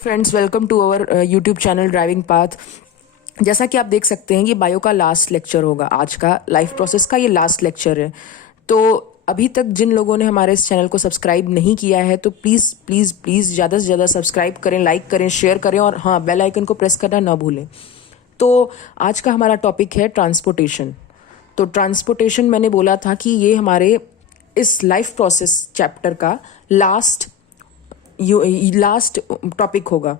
Friends, welcome to our YouTube channel driving path. जैसा कि आप देख सकते हैं, ये बायो का लास्ट लेक्चर होगा। आज का लाइफ प्रोसेस का ये लास्ट लेक्चर है। तो अभी तक जिन लोगों ने हमारे इस चैनल को सब्सक्राइब नहीं किया है तो प्लीज़ प्लीज़ प्लीज़ ज़्यादा से ज़्यादा सब्सक्राइब करें, लाइक करें, शेयर करें और हाँ, बेल आइकन को प्रेस करना ना भूलें। तो आज का हमारा टॉपिक है ट्रांसपोर्टेशन। तो ट्रांसपोर्टेशन मैंने बोला था कि ये हमारे इस लाइफ प्रोसेस चैप्टर का लास्ट टॉपिक होगा।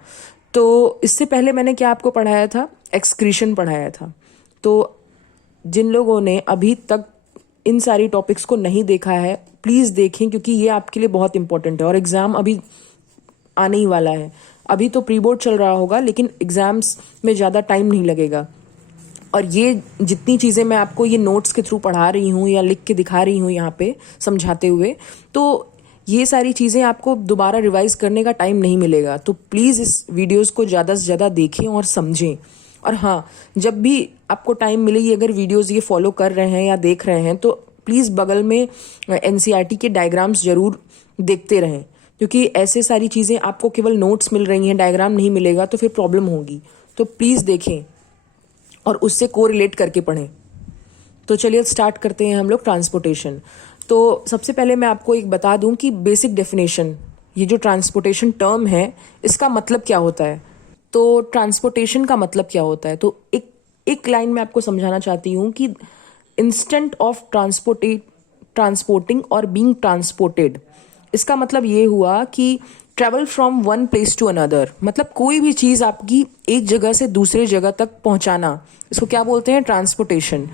तो इससे पहले मैंने क्या आपको पढ़ाया था? एक्सक्रीशन पढ़ाया था। तो जिन लोगों ने अभी तक इन सारी टॉपिक्स को नहीं देखा है, प्लीज़ देखें, क्योंकि ये आपके लिए बहुत इंपॉर्टेंट है और एग्ज़ाम अभी आने ही वाला है। अभी तो प्री बोर्ड चल रहा होगा, लेकिन एग्ज़ाम्स में ज़्यादा टाइम नहीं लगेगा। और ये जितनी चीज़ें मैं आपको ये नोट्स के थ्रू पढ़ा रही हूँ या लिख के दिखा रही हूँ यहाँ पे समझाते हुए, तो ये सारी चीज़ें आपको दोबारा रिवाइज करने का टाइम नहीं मिलेगा। तो प्लीज़ इस वीडियोस को ज़्यादा से ज़्यादा देखें और समझें। और हाँ, जब भी आपको टाइम मिलेगी, अगर वीडियोस ये फॉलो कर रहे हैं या देख रहे हैं, तो प्लीज़ बगल में एनसीईआरटी के डायग्राम्स ज़रूर देखते रहें, क्योंकि ऐसे सारी चीज़ें आपको केवल नोट्स मिल रही हैं, डायग्राम नहीं मिलेगा तो फिर प्रॉब्लम होगी। तो प्लीज़ देखें और उससे कोरिलेट करके पढ़ें। तो चलिए स्टार्ट करते हैं हम लोग ट्रांसपोर्टेशन। तो सबसे पहले मैं आपको एक बता दूं कि बेसिक डेफिनेशन, ये जो ट्रांसपोर्टेशन टर्म है, इसका मतलब क्या होता है। तो ट्रांसपोर्टेशन का मतलब क्या होता है, तो एक लाइन में आपको समझाना चाहती हूँ कि इंस्टेंट ऑफ ट्रांसपोर्टिंग और बीइंग ट्रांसपोर्टेड। इसका मतलब ये हुआ कि travel from one place to another, मतलब कोई भी चीज़ आपकी एक जगह से दूसरे जगह तक पहुंचाना, इसको क्या बोलते हैं? ट्रांसपोर्टेशन।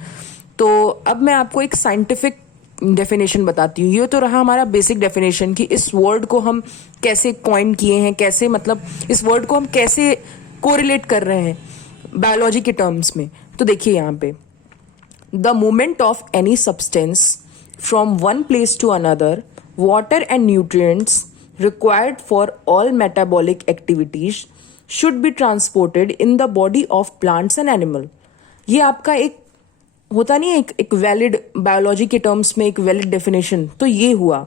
तो अब मैं आपको एक साइंटिफिक डेफिनेशन बताती हूँ। ये तो रहा हमारा बेसिक डेफिनेशन कि इस वर्ड को हम कैसे कॉइन किए हैं, कैसे, मतलब इस वर्ड को हम कैसे कोरिलेट कर रहे हैं बायोलॉजी के टर्म्स में। तो देखिए यहाँ पे, the movement of any substance from one place to another, water and nutrients required for all metabolic activities should be transported in the body of plants and animal। ये आपका एक होता नहीं है, एक वैलिड बायोलॉजी के टर्म्स में एक वैलिड डेफिनेशन। तो ये हुआ।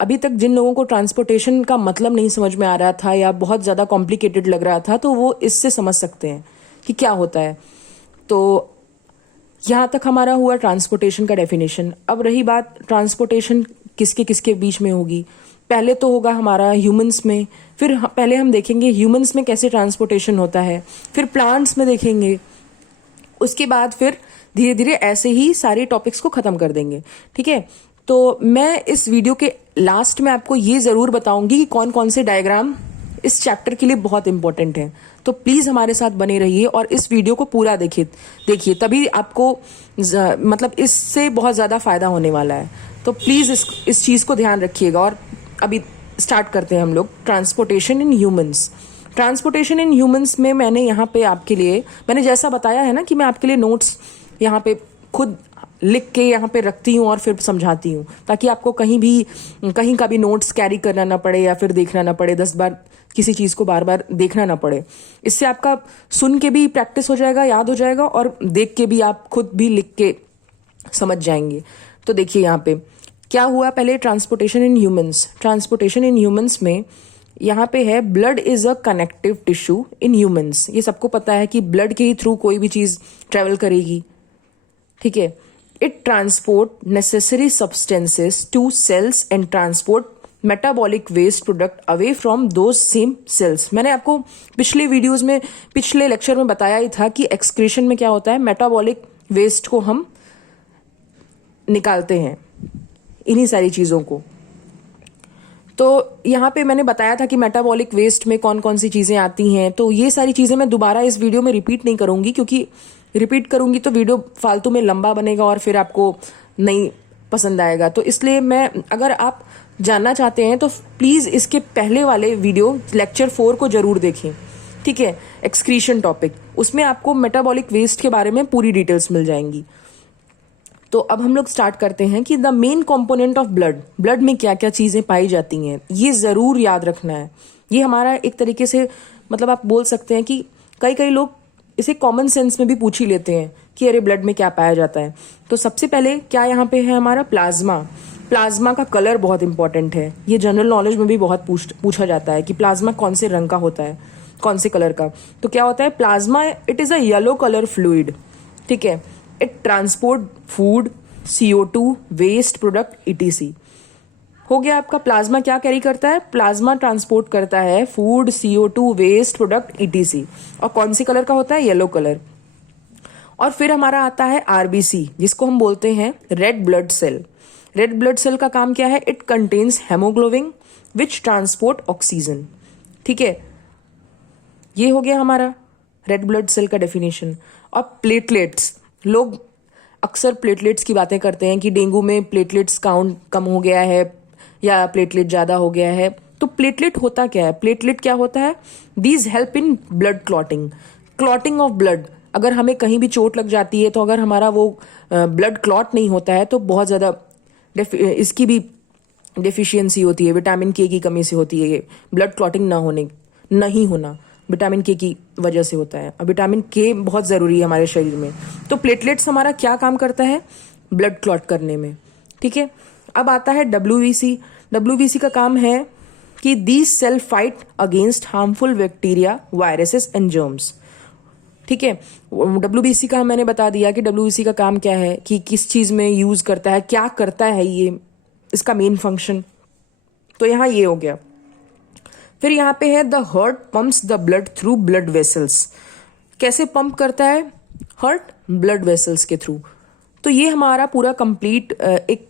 अभी तक जिन लोगों को ट्रांसपोर्टेशन का मतलब नहीं समझ में आ रहा था या बहुत ज़्यादा कॉम्प्लिकेटेड लग रहा था, तो वो इससे समझ सकते हैं कि क्या होता है। तो यहाँ तक हमारा हुआ ट्रांसपोर्टेशन का डेफिनेशन। अब रही बात ट्रांसपोर्टेशन किसके किसके बीच में होगी। पहले तो होगा हमारा ह्यूमंस में, फिर पहले हम देखेंगे ह्यूमंस में कैसे ट्रांसपोर्टेशन होता है, फिर प्लांट्स में देखेंगे, उसके बाद फिर धीरे धीरे ऐसे ही सारे टॉपिक्स को खत्म कर देंगे। ठीक है। तो मैं इस वीडियो के लास्ट में आपको ये जरूर बताऊंगी कि कौन कौन से डायग्राम इस चैप्टर के लिए बहुत इंपॉर्टेंट हैं। तो प्लीज हमारे साथ बने रहिए और इस वीडियो को पूरा देखिए, तभी आपको मतलब इससे बहुत ज्यादा फायदा होने वाला है। तो प्लीज इस चीज को ध्यान रखिएगा। और अभी स्टार्ट करते हैं हम लोग transportation in humans. Transportation in humans में मैंने यहाँ पे आपके लिए, मैंने जैसा बताया है ना कि मैं आपके लिए नोट्स यहाँ पे खुद लिख के यहाँ पे रखती हूँ और फिर समझाती हूँ, ताकि आपको कहीं का भी नोट्स कैरी करना ना पड़े या फिर देखना ना पड़े, 10 बार किसी चीज़ को बार बार देखना ना पड़े। इससे आपका सुन के भी प्रैक्टिस हो जाएगा, याद हो जाएगा, और देख के भी आप खुद भी लिख के समझ जाएंगे। तो देखिए यहाँ पे क्या हुआ। पहले transportation in humans. Transportation in humans में यहाँ पे है, blood is a connective tissue in humans. ये सबको पता है कि ब्लड के ही थ्रू कोई भी चीज ट्रेवल करेगी। ठीक है। It transport necessary substances to cells and transport metabolic waste product away from those same cells. मैंने आपको पिछले वीडियोज में, पिछले लेक्चर में बताया ही था कि एक्सक्रीशन में क्या होता है, मेटाबॉलिक वेस्ट को हम निकालते हैं, इन्हीं सारी चीज़ों को। तो यहाँ पे मैंने बताया था कि मेटाबॉलिक वेस्ट में कौन कौन सी चीज़ें आती हैं। तो ये सारी चीज़ें मैं दोबारा इस वीडियो में रिपीट नहीं करूँगी, क्योंकि रिपीट करूँगी तो वीडियो फालतू में लंबा बनेगा और फिर आपको नहीं पसंद आएगा। तो इसलिए मैं, अगर आप जानना चाहते हैं तो प्लीज़ इसके पहले वाले वीडियो लेक्चर 4 को जरूर देखें। ठीक है, एक्सक्रीशन टॉपिक, उसमें आपको मेटाबॉलिक वेस्ट के बारे में पूरी डिटेल्स मिल जाएंगी। तो अब हम लोग स्टार्ट करते हैं कि the main component of blood, blood में क्या क्या चीजें पाई जाती हैं, ये जरूर याद रखना है। ये हमारा एक तरीके से, मतलब आप बोल सकते हैं कि कई लोग इसे कॉमन सेंस में भी पूछ ही लेते हैं कि अरे ब्लड में क्या पाया जाता है। तो सबसे पहले क्या यहाँ पे है हमारा प्लाज्मा। प्लाज्मा का कलर बहुत इंपॉर्टेंट है, ये जनरल नॉलेज में भी बहुत पूछा जाता है कि प्लाज्मा कौन से रंग का होता है, कौन से कलर का। तो क्या होता है plasma, it is a yellow colour fluid, ठीक है। It transport food, CO2, waste product ETC। हो गया आपका प्लाज्मा क्या कैरी करता है, प्लाज्मा ट्रांसपोर्ट करता है food, CO2, waste product ETC, और कौन सी कलर का होता है, येलो कलर। और फिर हमारा आता है RBC, जिसको हम बोलते हैं red blood cell. Red blood cell का काम क्या है, it contains haemoglobin which transport oxygen, ठीक है। ये हो गया हमारा रेड ब्लड सेल का डेफिनेशन। और प्लेटलेट्स, लोग अक्सर प्लेटलेट्स की बातें करते हैं कि डेंगू में प्लेटलेट्स काउंट कम हो गया है या प्लेटलेट ज़्यादा हो गया है। तो प्लेटलेट होता क्या है, प्लेटलेट क्या होता है, these help in blood clotting, clotting of blood. अगर हमें कहीं भी चोट लग जाती है तो अगर हमारा वो ब्लड क्लॉट नहीं होता है तो बहुत ज़्यादा इसकी भी डेफिशिएंसी होती है, विटामिन K की कमी से होती है। ये ब्लड क्लॉटिंग नहीं होना विटामिन K की वजह से होता है। अब विटामिन K बहुत ज़रूरी है हमारे शरीर में। तो प्लेटलेट्स हमारा क्या काम करता है, ब्लड क्लॉट करने में, ठीक है। अब आता है WBC। WBC का काम है कि these cell fight against harmful bacteria, viruses and germs, ठीक है। WBC का मैंने बता दिया कि WBC का काम क्या है, कि किस चीज़ में यूज़ करता है, क्या करता है, ये इसका मेन फंक्शन। तो यहाँ ये हो गया। फिर यहाँ पे है the heart pumps the blood through blood vessels. कैसे पंप करता है हार्ट, ब्लड वेसल्स के थ्रू। तो ये हमारा पूरा कंप्लीट एक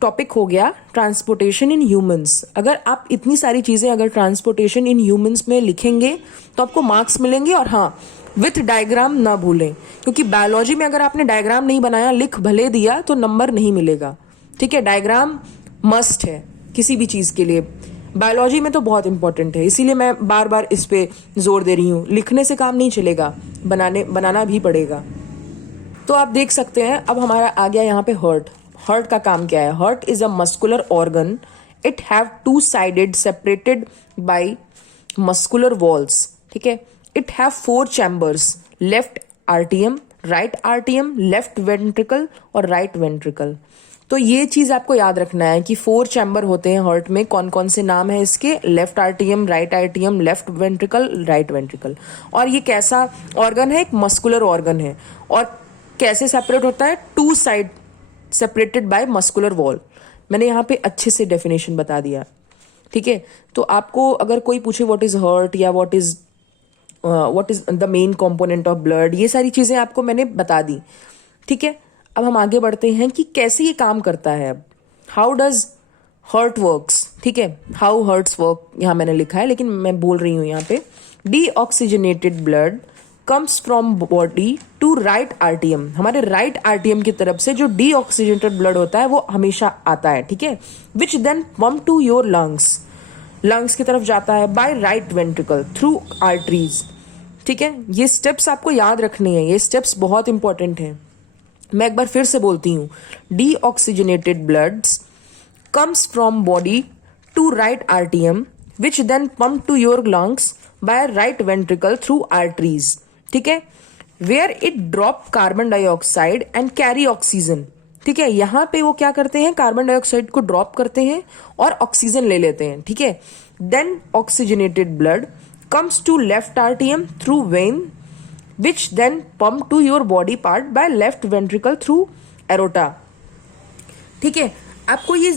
टॉपिक हो गया ट्रांसपोर्टेशन इन ह्यूमंस। अगर आप इतनी सारी चीज़ें अगर ट्रांसपोर्टेशन इन ह्यूमंस में लिखेंगे तो आपको मार्क्स मिलेंगे। और हाँ, विथ डायग्राम ना भूलें, क्योंकि बायोलॉजी में अगर आपने डायग्राम नहीं बनाया, लिख भले दिया, तो नंबर नहीं मिलेगा, ठीक है। डायग्राम मस्ट है किसी भी चीज़ के लिए, बायोलॉजी में तो बहुत इंपॉर्टेंट है। इसीलिए मैं बार बार इस पे जोर दे रही हूँ, लिखने से काम नहीं चलेगा, बनाना भी पड़ेगा। तो आप देख सकते हैं अब हमारा आ गया यहाँ पे हार्ट। हार्ट का काम क्या है, heart is a muscular organ, it have 2 sided separated by muscular walls, ठीक है। It have 4 chambers, left आर्टियम, right आर्टियम, left ventricle और राइट वेंट्रिकल। तो ये चीज आपको याद रखना है कि 4 चैम्बर होते हैं हार्ट में। कौन कौन से नाम है इसके, left आर्टियम, right आर्टियम, left ventricle, right ventricle. और ये कैसा ऑर्गन है, एक मस्कुलर ऑर्गन है। और कैसे सेपरेट होता है, 2 side separated by muscular wall. मैंने यहाँ पे अच्छे से डेफिनेशन बता दिया, ठीक है। तो आपको अगर कोई पूछे व्हाट इज हार्ट या what is the main component of blood, ये सारी चीजें आपको मैंने बता दी, ठीक है। अब हम आगे बढ़ते हैं कि कैसे ये काम करता है। अब हाउ डज हार्ट वर्क्स, ठीक है, हाउ हार्ट्स वर्क यहाँ मैंने लिखा है, लेकिन मैं बोल रही हूँ यहाँ पे deoxygenated blood comes from body to right आर्टियम। हमारे राइट आर्टियम की तरफ से जो डीऑक्सीजनेटेड ब्लड होता है वो हमेशा आता है, ठीक है। Which then pump to your lungs, lungs की तरफ जाता है by right ventricle through arteries, ठीक है। ये स्टेप्स आपको याद रखने हैं, ये स्टेप्स बहुत इंपॉर्टेंट हैं। मैं एक बार फिर से बोलती हूँ, deoxygenated bloods comes from body to right आर्टियम which then pump to your lungs by right ventricle through arteries, ठीक है। Where it drop carbon dioxide and carry oxygen, ठीक है। यहां पे वो क्या करते हैं, कार्बन डाइऑक्साइड को ड्रॉप करते हैं और ऑक्सीजन ले लेते हैं, ठीक है। Then oxygenated blood comes to left आर्टियम through vein which then pump to your body part by left ventricle through aorta, ठीक है। आपको ये,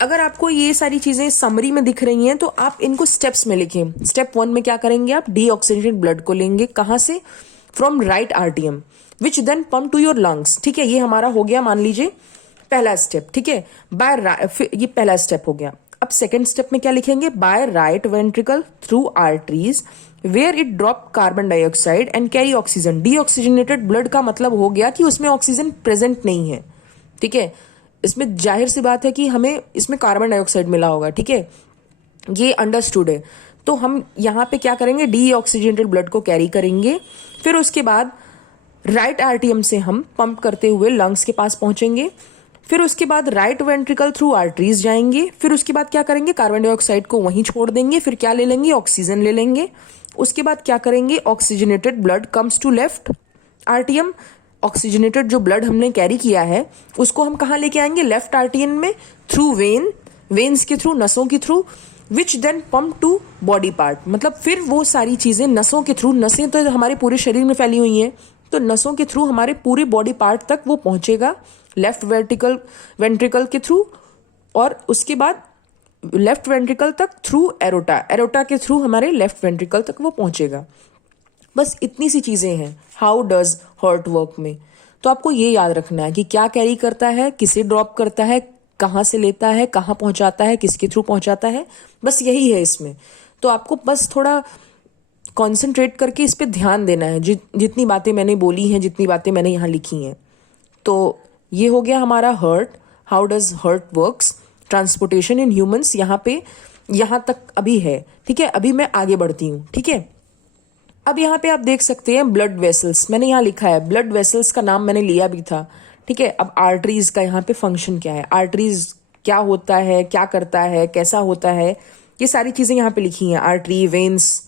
अगर आपको ये सारी चीजें समरी में दिख रही हैं तो आप इनको स्टेप्स में लिखें। स्टेप 1 में क्या करेंगे, आप डीऑक्सीजनेटेड ब्लड को लेंगे, कहां से, फ्रॉम राइट आर्टियम, which then pump to your lungs, ठीक है। ये हमारा हो गया, मान लीजिए पहला स्टेप, ठीक है। ये पहला स्टेप हो गया। अब सेकेंड स्टेप में क्या लिखेंगे, by right ventricle through arteries where it drop carbon dioxide and carry oxygen. Deoxygenated blood का मतलब हो गया कि उसमें ऑक्सीजन प्रेजेंट नहीं है, ठीक है। इसमें जाहिर सी बात है कि हमें इसमें कार्बन डाइऑक्साइड मिला होगा, ठीक है, ये अंडरस्टूड है। तो हम यहाँ पे क्या करेंगे, डीऑक्सीजनेटेड ब्लड को कैरी करेंगे, फिर उसके बाद राइट आर्टियम से हम पंप करते हुए लंग्स के पास पहुंचेंगे, फिर उसके बाद राइट वेंट्रिकल थ्रू आर्टरीज जाएंगे, फिर उसके बाद क्या करेंगे, कार्बन डाइऑक्साइड को वहीं छोड़ देंगे, फिर क्या ले लेंगे, ऑक्सीजन ले लेंगे। उसके बाद क्या करेंगे, oxygenated blood comes to left आर्टियम, ऑक्सीजनेटेड जो ब्लड हमने कैरी किया है उसको हम कहाँ लेके आएंगे, लेफ्ट आर्टियन में, थ्रू वेन्स के थ्रू, नसों के through, which then pump to body part. मतलब फिर वो सारी चीजें नसों के थ्रू, नसें तो हमारे पूरे शरीर में फैली हुई हैं, तो नसों के थ्रू हमारे पूरे बॉडी पार्ट तक वो पहुंचेगा, लेफ्ट वेंट्रिकल के थ्रू, और उसके बाद लेफ्ट वेंट्रिकल तक थ्रू एरोटा के थ्रू हमारे लेफ्ट वेंट्रिकल तक वो पहुंचेगा। बस इतनी सी चीजें हैं हाउ डज हार्ट वर्क में। तो आपको ये याद रखना है कि क्या कैरी करता है, किसे ड्रॉप करता है, कहाँ से लेता है, कहाँ पहुंचाता है, किसके थ्रू पहुंचाता है, बस यही है इसमें। तो आपको बस थोड़ा कॉन्सेंट्रेट करके इस पे ध्यान देना है, जितनी बातें मैंने बोली हैं, जितनी बातें मैंने यहाँ लिखी हैं। तो ये हो गया हमारा heart, how does heart works, transportation in humans, यहाँ तक अभी है। ठीक है, अभी मैं आगे बढ़ती हूँ। ठीक है, अब यहाँ पे आप देख सकते हैं ब्लड वेसल्स, मैंने यहाँ लिखा है ब्लड वेसल्स का नाम मैंने लिया भी था। ठीक है, अब आर्टरीज का यहाँ पे फंक्शन क्या है, आर्टरीज क्या होता है, क्या करता है, कैसा होता है, ये सारी चीजें यहाँ पे लिखी हैं। आर्टरी, वेन्स,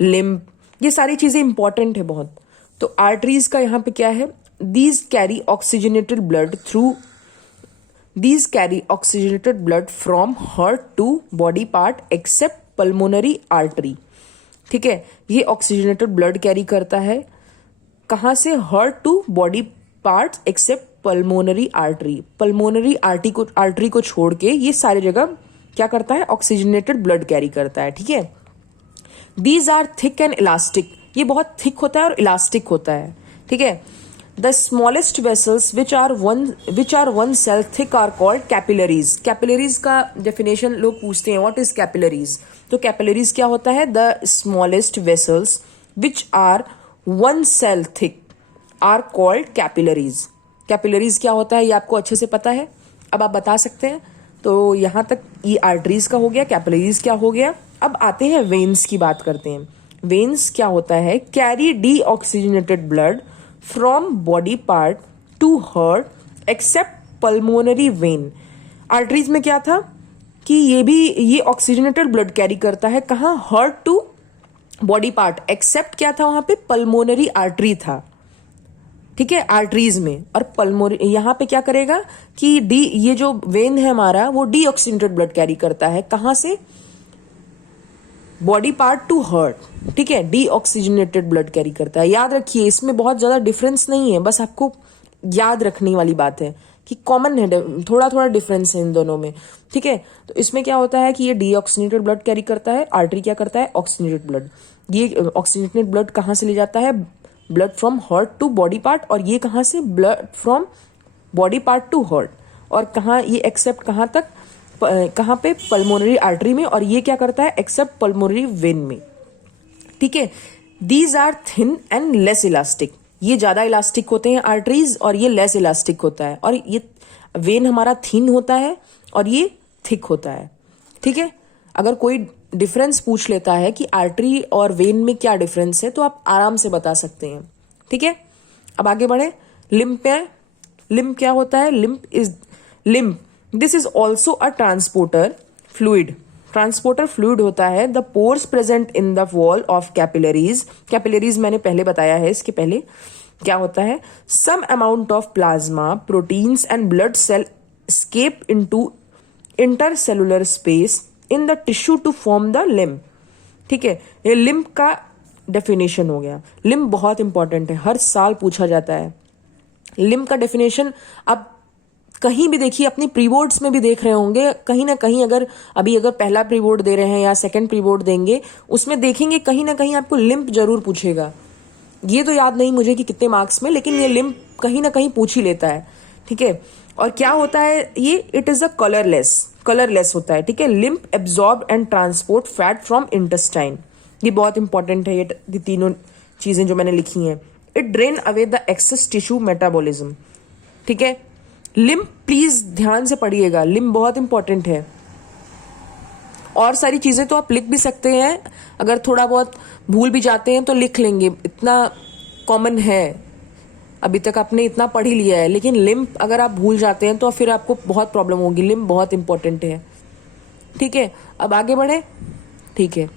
लिम्ब, ये सारी चीजें इंपॉर्टेंट है बहुत। तो आर्टरीज का यहाँ पे क्या है, these carry oxygenated blood from heart to body part except pulmonary artery. ठीक है, ये ऑक्सीजनेटेड ब्लड कैरी करता है कहाँ से, heart to body part except pulmonary artery. Pulmonary artery को छोड़ के ये सारी जगह क्या करता है, ऑक्सीजनेटेड ब्लड कैरी करता है। ठीक है, these are thick and elastic, ये बहुत थिक होता है और इलास्टिक होता है। ठीक है, the smallest vessels which are one cell thick are called capillaries. Capillaries का डेफिनेशन लोग पूछते हैं, व्हाट इज कैपिलरीज। तो कैपिलरीज क्या होता है, the smallest vessels which are one cell thick are called capillaries. Capillaries क्या होता है ये आपको अच्छे से पता है, अब आप बता सकते हैं। तो यहां तक ये आर्टरीज का हो गया, कैपिलरीज क्या हो गया। अब आते हैं वेन्स की बात करते हैं। वेन्स क्या होता है, carry D oxygenated blood from body part to heart accept pulmonary vein. Arteries में क्या था कि ये ऑक्सीजनेटेड ब्लड कैरी करता है कहाँ, heart to body part, except क्या था वहां पे, पल्मोनरी आर्टरी था। ठीक है, आर्टरीज में। और पल्मोनरी यहाँ पे क्या करेगा कि ये जो वेन है हमारा वो डी ऑक्सीजनेटेड ब्लड कैरी करता है कहाँ से, बॉडी पार्ट टू हार्ट। ठीक है, डी ऑक्सीजनेटेड ब्लड कैरी करता है। याद रखिए इसमें बहुत ज्यादा डिफरेंस नहीं है, बस आपको याद रखने वाली बात है कि कॉमन है, थोड़ा थोड़ा डिफरेंस है इन दोनों में। ठीक है, तो इसमें क्या होता है कि ये डी ऑक्सीजनेटेड ब्लड कैरी करता है, आर्टरी क्या करता है, ऑक्सीजनेटेड ब्लड। ये ऑक्सीजनेटेड ब्लड कहाँ से ले जाता है, blood from heart to body part, और ये कहाँ से, blood from body part to heart. और कहाँ ये एक्सेप्ट कहाँ तक, कहाँ पे, पल्मोनरी आर्टरी में, और ये क्या करता है, एक्सेप्ट पल्मोनरी वेन में। ठीक है, these are thin and less elastic, ये ज्यादा इलास्टिक होते हैं आर्टरीज, और ये लेस इलास्टिक होता है। और ये वेन हमारा थिन होता है और ये थिक होता है। ठीक है, अगर कोई डिफरेंस पूछ लेता है कि आर्टरी और वेन में क्या डिफरेंस है तो आप आराम से बता सकते हैं। ठीक है, अब आगे बढ़े। लिम्फ पे, लिम्फ क्या होता है, lymph this is also a transporter fluid. Transporter fluid होता है the pores present in the wall of capillaries. Capillaries मैंने पहले बताया है, इसके पहले क्या होता है, some amount of plasma, proteins and blood cell escape into intercellular space in the tissue to form the limb। ठीक है, ये लिम्ब का डेफिनेशन हो गया। लिम्ब बहुत इंपॉर्टेंट है, हर साल पूछा जाता है। लिम्ब का डेफिनेशन आप कहीं भी देखिए, अपनी प्री बोर्ड्स में भी देख रहे होंगे कहीं ना कहीं, अगर पहला प्री बोर्ड दे रहे हैं या सेकंड प्री बोर्ड देंगे उसमें देखेंगे कहीं ना कहीं आपको लिम्ब जरूर पूछेगा। ये तो याद नहीं मुझे कि कितने मार्क्स में, लेकिन ये लिम्ब कहीं ना कहीं पूछ ही लेता है। ठीक है, और क्या होता है ये, इट इज अ कलरलेस होता है। ठीक है, limb absorb and transport fat from intestine, ये बहुत इंपॉर्टेंट है, ये तीनों चीजें जो मैंने लिखी हैं। It drain away the excess tissue metabolism. ठीक है, लिम्ब प्लीज ध्यान से पढ़िएगा, लिम्ब बहुत इंपॉर्टेंट है। और सारी चीजें तो आप लिख भी सकते हैं, अगर थोड़ा बहुत भूल भी जाते हैं तो लिख लेंगे, इतना कॉमन है, अभी तक आपने इतना पढ़ ही लिया है। लेकिन लिम्ब अगर आप भूल जाते हैं तो फिर आपको बहुत प्रॉब्लम होगी, लिम्ब बहुत इंपॉर्टेंट है। ठीक है, अब आगे बढ़े। ठीक है,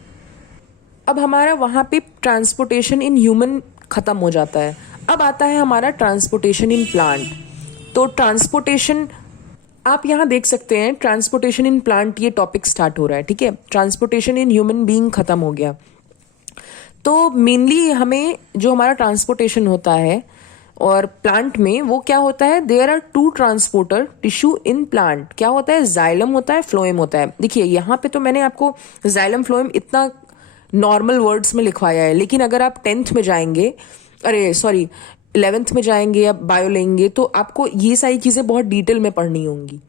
अब हमारा वहां पे ट्रांसपोर्टेशन इन ह्यूमन खत्म हो जाता है। अब आता है हमारा ट्रांसपोर्टेशन इन प्लांट। तो ट्रांसपोर्टेशन आप यहाँ देख सकते हैं, ट्रांसपोर्टेशन इन प्लांट ये टॉपिक स्टार्ट हो रहा है, ठीक है। ट्रांसपोर्टेशन इन ह्यूमन बीइंग खत्म हो गया। तो मेनली हमें जो हमारा ट्रांसपोर्टेशन होता है और प्लांट में वो क्या होता है, there are two transporter tissue in plant. क्या होता है, जाइलम होता है, फ्लोएम होता है। देखिए यहाँ पे तो मैंने आपको जाइलम फ्लोएम इतना नॉर्मल वर्ड्स में लिखवाया है, लेकिन अगर आप 10th में जाएंगे, 11th में जाएंगे या बायो लेंगे, तो आपको ये सारी चीजें बहुत डिटेल में पढ़नी होंगी,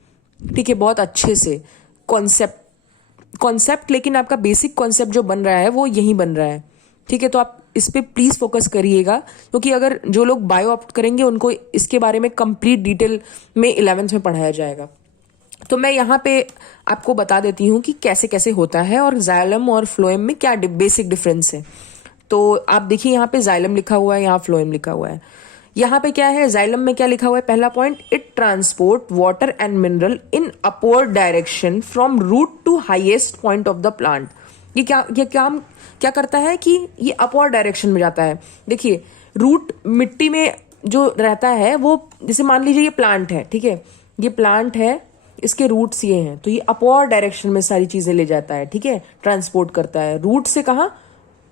ठीक है, बहुत अच्छे से कॉन्सेप्ट। लेकिन आपका बेसिक कॉन्सेप्ट जो बन रहा है वो यही बन रहा है, ठीक है। तो आप इस पे प्लीज फोकस करिएगा, क्योंकि अगर जो लोग बायो ऑप्ट करेंगे उनको इसके बारे में कंप्लीट डिटेल में 11th में पढ़ाया जाएगा। तो मैं यहाँ पे आपको बता देती हूँ कि कैसे कैसे होता है और जाइलम और फ्लोएम में क्या बेसिक डिफरेंस है। तो आप देखिए यहाँ पे जाइलम लिखा हुआ है, यहाँ फ्लोएम लिखा हुआ है। यहाँ पे क्या है, जाइलम में क्या लिखा हुआ है, पहला point, it transport water and mineral in upward direction from root to highest point of the plant. ये काम क्या करता है कि ये अपवर्ड डायरेक्शन में जाता है। देखिए रूट मिट्टी में जो रहता है वो, जैसे मान लीजिए ये प्लांट है, ठीक है, ये प्लांट है, इसके रूट्स ये हैं, तो ये अपवर्ड डायरेक्शन में सारी चीजें ले जाता है, ठीक है, ट्रांसपोर्ट करता है। रूट से कहाँ,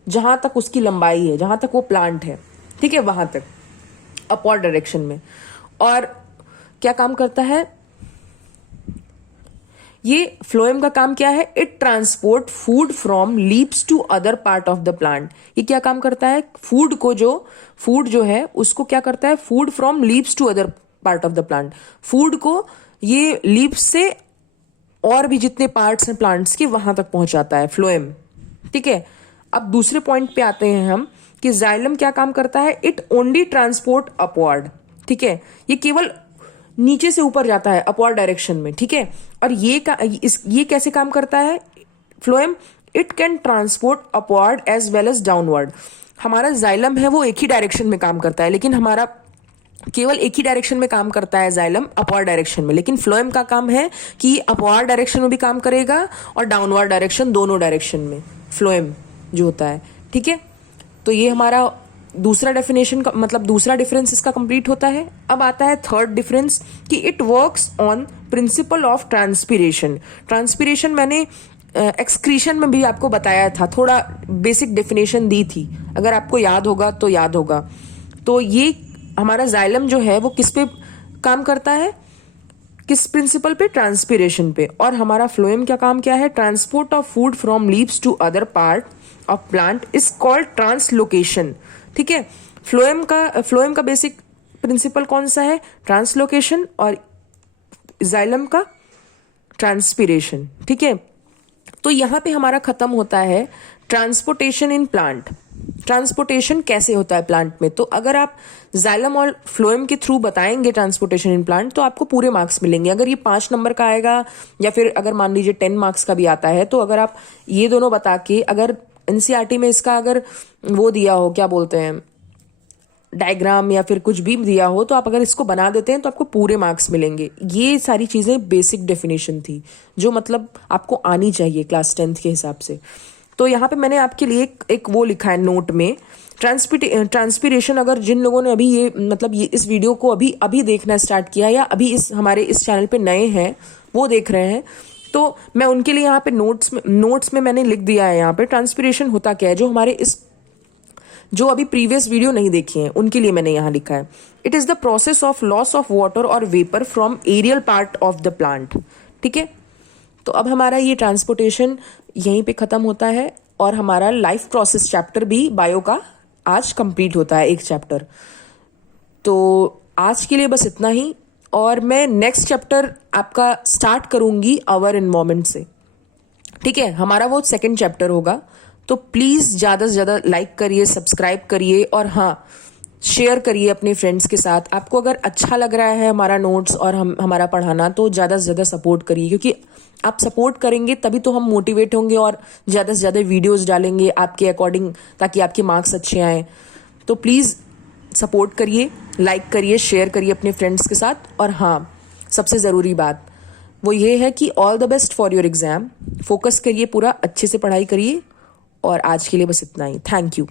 जहां तक उसकी लंबाई है, जहां तक वो प्लांट है, ठीक है, वहां तक अपवर्ड डायरेक्शन में। और क्या काम करता है ये फ्लोएम का काम, क्या है, it transport food from leaves to other part of the plant. ये क्या काम करता है, फूड जो है उसको क्या करता है, food from leaves to other part of the plant. Food को ये लीव्स से और भी जितने पार्ट्स हैं प्लांट्स के वहां तक पहुंचाता है फ्लोएम, ठीक है। अब दूसरे पॉइंट पे आते हैं हम कि जाइलम क्या काम करता है, इट ओनली ट्रांसपोर्ट अपवर्ड, ठीक है, ये केवल नीचे से ऊपर जाता है अपवर्ड डायरेक्शन में, ठीक है। और ये कैसे काम करता है, phloem, it can transport upward as well as downward. हमारा जाइलम है वो एक ही डायरेक्शन में काम करता है, लेकिन हमारा केवल एक ही डायरेक्शन में काम करता है जाइलम, अपवर्ड डायरेक्शन में। लेकिन फ्लोएम का काम है कि अपवर्ड डायरेक्शन में भी काम करेगा और डाउनवर्ड डायरेक्शन, दोनों डायरेक्शन में फ्लोएम जो होता है, ठीक है। तो ये हमारा दूसरा डेफिनेशन का मतलब दूसरा डिफरेंस इसका कंप्लीट होता है। अब आता है थर्ड डिफरेंस कि it works on principle of transpiration. Transpiration मैंने एक्सक्रीशन में भी आपको बताया था, थोड़ा बेसिक डेफिनेशन दी थी, अगर आपको याद होगा तो याद होगा। तो ये हमारा जाइलम जो है वो किस पे काम करता है, किस प्रिंसिपल पे, ट्रांसपीरेशन पे। और हमारा फ्लोएम क्या काम क्या है, transport of food from leaves to other part of plant is called translocation, ठीक है। फ्लोएम का बेसिक प्रिंसिपल कौन सा है, ट्रांसलोकेशन, और जाइलम का ट्रांसपीरेशन, ठीक है। तो यहां पे हमारा खत्म होता है ट्रांसपोर्टेशन इन प्लांट। ट्रांसपोर्टेशन कैसे होता है प्लांट में, तो अगर आप जाइलम और फ्लोएम के थ्रू बताएंगे ट्रांसपोर्टेशन इन प्लांट तो आपको पूरे मार्क्स मिलेंगे। अगर ये 5 नंबर का आएगा या फिर अगर मान लीजिए 10 मार्क्स का भी आता है, तो अगर आप ये दोनों बता के, अगर एनसीईआरटी में इसका अगर वो दिया हो, क्या बोलते हैं, डायग्राम या फिर कुछ भी दिया हो, तो आप अगर इसको बना देते हैं तो आपको पूरे मार्क्स मिलेंगे। ये सारी चीजें बेसिक डेफिनेशन थी जो मतलब आपको आनी चाहिए क्लास 10th के हिसाब से। तो यहाँ पे मैंने आपके लिए एक वो लिखा है नोट में, ट्रांसपीरेशन। अगर जिन लोगों ने अभी ये इस वीडियो को अभी देखना स्टार्ट किया या अभी हमारे इस चैनल पे नए हैं, वो देख रहे हैं, तो मैं उनके लिए यहाँ पे नोट्स में मैंने लिख दिया है यहाँ पे ट्रांसपीरेशन होता क्या है। जो अभी प्रीवियस वीडियो नहीं देखी है उनके लिए मैंने यहाँ लिखा है, it is the process of loss of water और vapour from aerial part of the plant, ठीक है। तो अब हमारा ये ट्रांसपोर्टेशन यहीं पे खत्म होता है और हमारा लाइफ प्रोसेस चैप्टर भी बायो का आज कंप्लीट होता है, एक चैप्टर। तो आज के लिए बस इतना ही, और मैं नेक्स्ट चैप्टर आपका स्टार्ट करूंगी आवर एनवायरमेंट से, ठीक है। हमारा वो सेकंड चैप्टर होगा। तो प्लीज ज्यादा से ज्यादा लाइक करिए, सब्सक्राइब करिए, और हाँ, शेयर करिए अपने फ्रेंड्स के साथ। आपको अगर अच्छा लग रहा है हमारा नोट्स और हमारा पढ़ाना, तो ज्यादा से ज्यादा सपोर्ट करिए, क्योंकि आप सपोर्ट करेंगे तभी तो हम मोटिवेट होंगे और ज्यादा से ज्यादा वीडियोस डालेंगे आपके अकॉर्डिंग, ताकि आपके मार्क्स अच्छे आए। तो प्लीज सपोर्ट करिए, लाइक करिए, शेयर करिए अपने फ्रेंड्स के साथ। और हाँ, सबसे ज़रूरी बात वो ये है कि all the best for your exam. Focus करिए, पूरा अच्छे से पढ़ाई करिए। और आज के लिए बस इतना ही। Thank you.